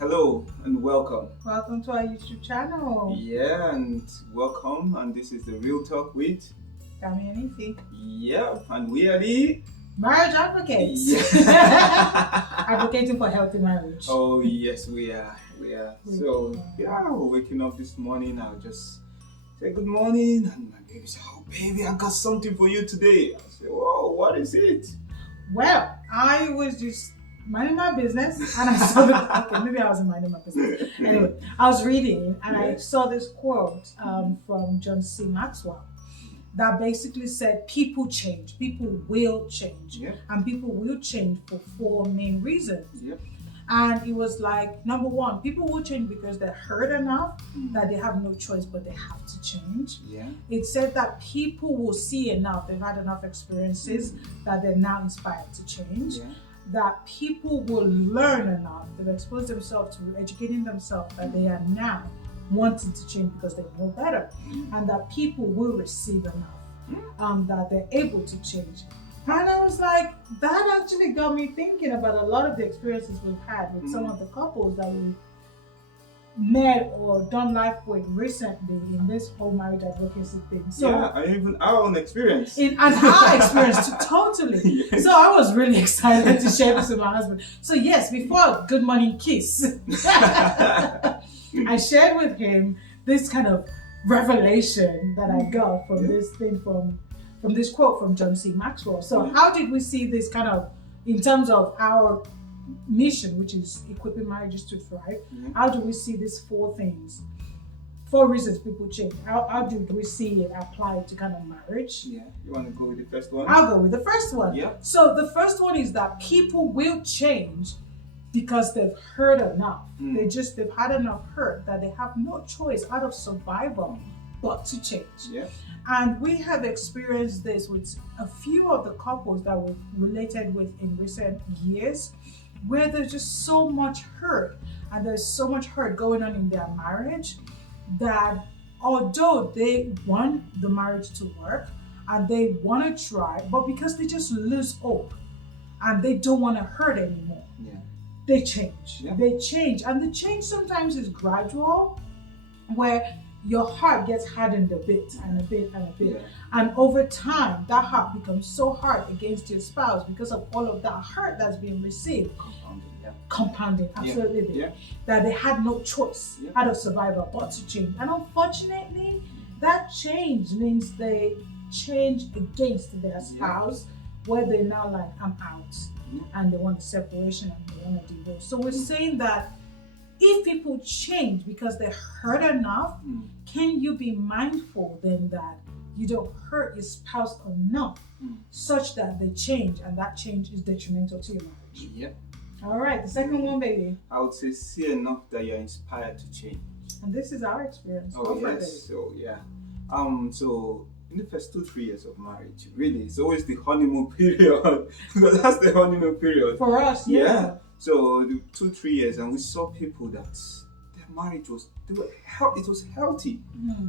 Hello and welcome. Welcome to our YouTube channel. Yeah, and welcome. And this is the Real Talk with. Kami and Ife. Yeah, and we are the Marriage advocates. Yeah. Advocating for healthy marriage. Oh yes, we are. So we're waking up this morning. I'll just say good morning, and my baby said, "Oh baby, I got something for you today." I say, "Whoa, what is it?" Well, I was just minding my business and I saw okay, maybe I wasn't minding my business. Anyway, I was reading and I saw this quote from John C Maxwell that basically said people change, people will change, and people will change for four main reasons. And it was like, number one, people will change because they're hurt enough that they have no choice but they have to change. It said that people will see enough, they've had enough experiences that they're now inspired to change. That people will learn enough, they've exposed themselves to educating themselves, that they are now wanting to change because they know better. And that people will receive enough, that they're able to change. And I was like, that actually got me thinking about a lot of the experiences we've had with some of the couples that we've met or done life with recently in this whole marriage advocacy thing. So and even our own experience. And our experience, totally. So I was really excited to share this with my husband. So yes, before a good morning kiss, I shared with him this kind of revelation that I got from this thing from this quote from John C Maxwell. So how did we see this kind of, in terms of our mission, which is equipping marriages to thrive, how do we see these four things? Four reasons people change. How do we see it applied to kind of marriage? You want to go with the first one? I'll go with the first one. So the first one is that people will change because they've hurt enough. They've had enough hurt that they have no choice out of survival but to change. And we have experienced this with a few of the couples that we've related with in recent years, where there's just so much hurt and there's so much hurt going on in their marriage that although they want the marriage to work and they want to try, but because they just lose hope and they don't want to hurt anymore, they change. They change, and the change sometimes is gradual, where your heart gets hardened a bit and a bit and a bit. And over time, that heart becomes so hard against your spouse because of all of that hurt that's being received. Compounding, absolutely. That they had no choice out of survival but to change. And unfortunately, that change means they change against their spouse, where they're now like, I'm out. And they want a separation and they want a divorce. So we're saying that if people change because they're hurt enough, can you be mindful then that you don't hurt your spouse enough such that they change and that change is detrimental to your marriage? All right, the second one, baby. I would say see enough that you're inspired to change. And this is our experience. So in the first 2-3 years of marriage, really, it's always the honeymoon period. Because that's the honeymoon period. For us, So the 2-3 years, and we saw people that their marriage was healthy.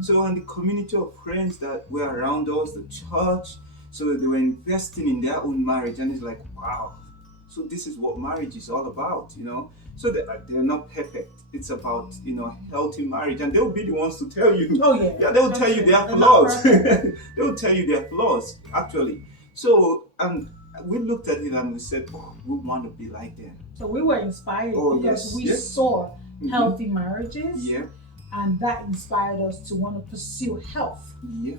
So and the community of friends that were around us, the church, so they were investing in their own marriage, and it's like, wow. So this is what marriage is all about, So they're not perfect. It's about, healthy marriage, and they'll be the ones to tell you. They'll tell you their flaws. They'll tell you their flaws, actually. So and we looked at it and we said, oh, we want to be like them. So we were inspired because we saw healthy marriages, and that inspired us to want to pursue health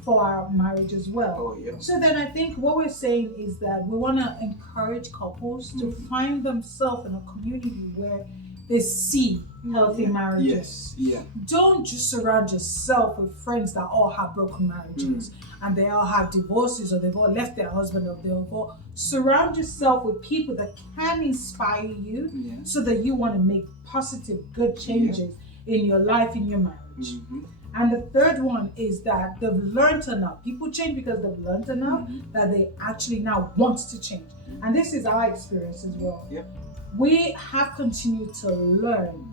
for our marriage as well. So then I think what we're saying is that we want to encourage couples to find themselves in a community where they see healthy marriages. Don't just surround yourself with friends that all have broken marriages and they all have divorces, or they've all left their husband, or they've all surround yourself with people that can inspire you so that you want to make positive, good changes in your life, in your marriage. And the third one is that they've learned enough. People change because they've learned enough that they actually now want to change. And this is our experience as well. We have continued to learn,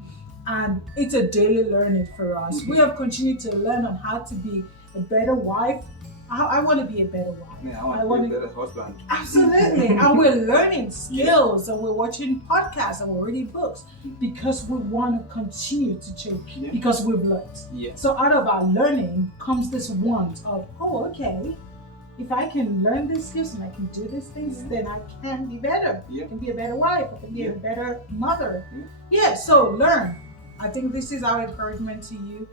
and it's a daily learning for us. We have continued to learn on how to be a better wife, I want to be a better wife. Yeah, I want to be a better husband. Absolutely. And we're learning skills, and we're watching podcasts, and we're reading books because we want to continue to change because we've learned. Yeah. So out of our learning comes this want of, oh, okay, if I can learn these skills and I can do these things, then I can be better. I can be a better wife. I can be a better mother. So learn. I think this is our encouragement to you.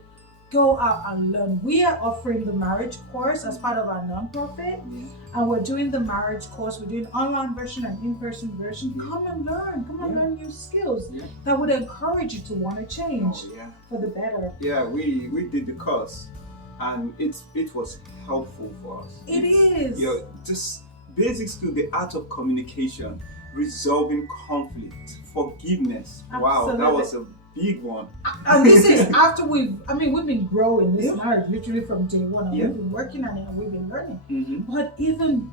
Go out and learn. We are offering the marriage course as part of our nonprofit, and we're doing the marriage course. We're doing online version and in-person version. Come and learn. Come and learn new skills that would encourage you to want to change for the better. Yeah, we did the course, and it was helpful for us. It is. Just basics to the art of communication, resolving conflict, forgiveness. Absolutely. Wow, that was a big one. And this is after we've been growing this marriage literally from day one, and we've been working on it and we've been learning. But even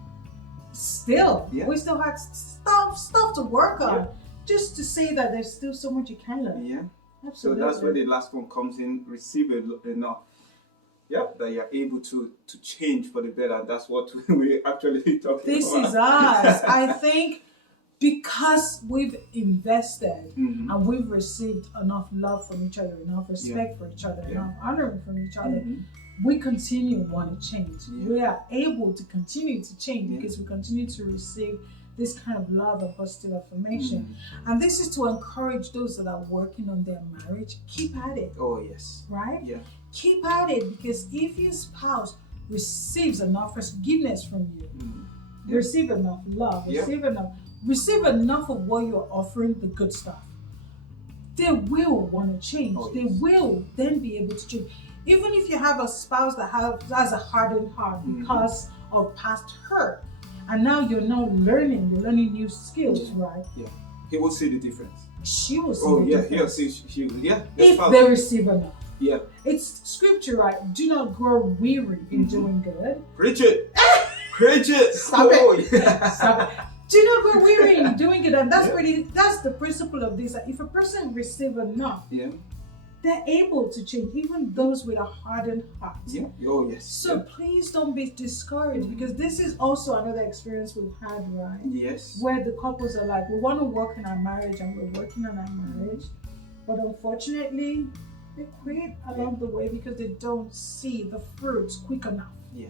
still, we still had stuff to work on, just to say that there's still so much you can learn. Yeah. Absolutely. So that's where the last one comes in, receive enough. That you're able to change for the better. That's what we actually talking about. This is us. I think because we've invested and we've received enough love from each other, enough respect for each other, enough honoring from each other, we continue to want to change. We are able to continue to change because we continue to receive this kind of love and positive affirmation. And this is to encourage those that are working on their marriage. Keep at it. Oh, yes. Right? Yeah. Keep at it, because if your spouse receives enough forgiveness from you, receive enough love, receive enough of what you're offering, the good stuff, they will want to change. They will then be able to change. Even if you have a spouse that has a hardened heart because of past hurt, and now you're learning new skills, right? Yeah. He will see the difference. She will see the difference. She will. Yeah. If they receive enough. Yeah. It's scripture, right? Do not grow weary in doing good. Preach it. Preach it. Stop it. Stop it. Do not grow weary in doing good. And that's that's the principle of this. If a person receives enough, they're able to change, even those with a hardened heart. Yeah. Oh, yes. So please don't be discouraged, because this is also another experience we've had, right? Yes. Where the couples are like, we want to work in our marriage and we're working on our marriage, but unfortunately, they quit along the way because they don't see the fruits quick enough. Yeah.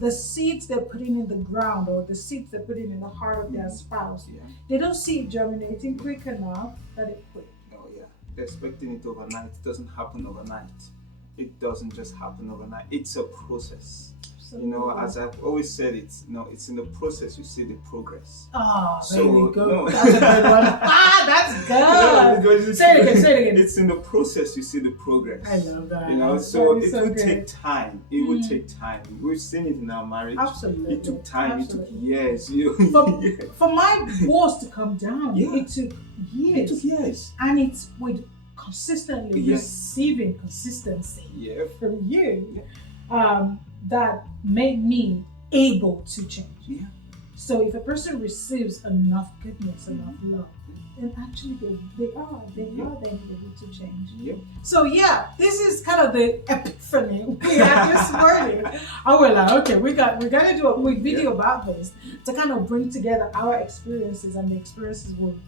The seeds they're putting in the ground, or the seeds they're putting in the heart of their spouse, they don't see it germinating quick enough that it quit. Oh yeah, they're expecting it overnight. It doesn't happen overnight. It doesn't just happen overnight. It's a process. Absolutely. You know, as I've always said, it's in the process you see the progress. Oh, there we go. No. That's a good one. That's good. Say it again. It's in the process you see the progress. I love that. You know, so it will take time. It will take time. We've seen it in our marriage. Absolutely. It took time. Absolutely. It took years. For my walls to come down, it took years. It took years. And it's with consistently receiving consistency from you that made me able to change. Yeah. So if a person receives enough goodness, enough love, then actually they are then able to change. Yeah. So this is kind of the epiphany we had this morning. I was like, okay, we got to do a quick video about this to kind of bring together our experiences and the experiences we've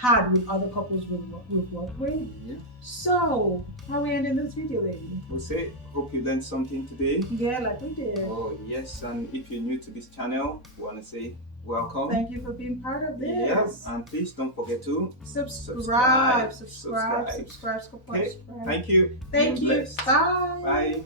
had with other couples we've worked with. Yeah. So, how are we ending this video, baby? We'll say, hope you learned something today. Yeah, like we did. Oh, yes. And if you're new to this channel, we want to say welcome. Thank you for being part of this. Yes. And please don't forget to subscribe. Okay. Thank you. Thank you. Blessed. Bye. Bye.